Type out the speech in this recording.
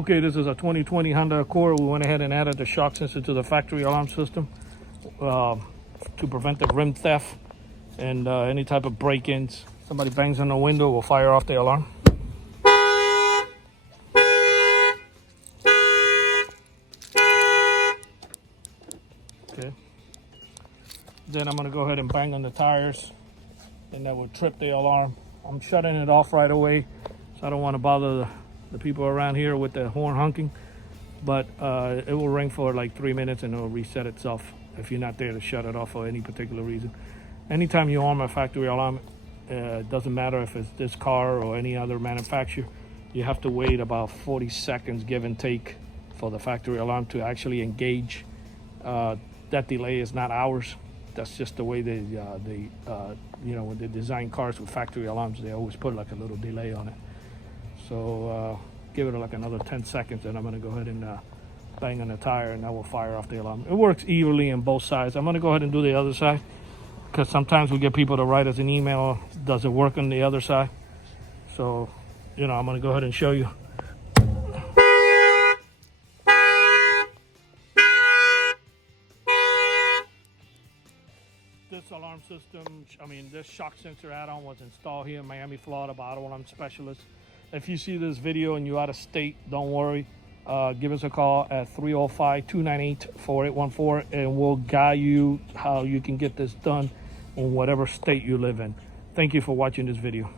Okay, this is a 2020 Honda Accord. We went ahead and added the shock sensor to the factory alarm system to prevent the rim theft and any type of break-ins. Somebody bangs on the window, we'll fire off the alarm. Okay. Then I'm gonna go ahead and bang on the tires, and that will trip the alarm. I'm shutting it off right away, so I don't want to bother the people around here with the horn honking. But it will ring for like 3 minutes and it will reset itself if you're not there to shut it off for any particular reason. Anytime you arm a factory alarm, it doesn't matter if it's this car or any other manufacturer, you have to wait about 40 seconds, give and take, for the factory alarm to actually engage. That delay is not ours. That's just the way they when they design cars with factory alarms, they always put like a little delay on it. So give it like another 10 seconds, and I'm going to go ahead and bang on the tire, and that will fire off the alarm. It works evenly on both sides. I'm going to go ahead and do the other side, because sometimes we get people to write us an email, does it work on the other side? So, I'm going to go ahead and show you. This alarm system, this shock sensor add-on was installed here in Miami, Florida by Auto Alarm Specialists. If you see this video and you're out of state, don't worry. Give us a call at 305-298-4814, and we'll guide you how you can get this done in whatever state you live in. Thank you for watching this video.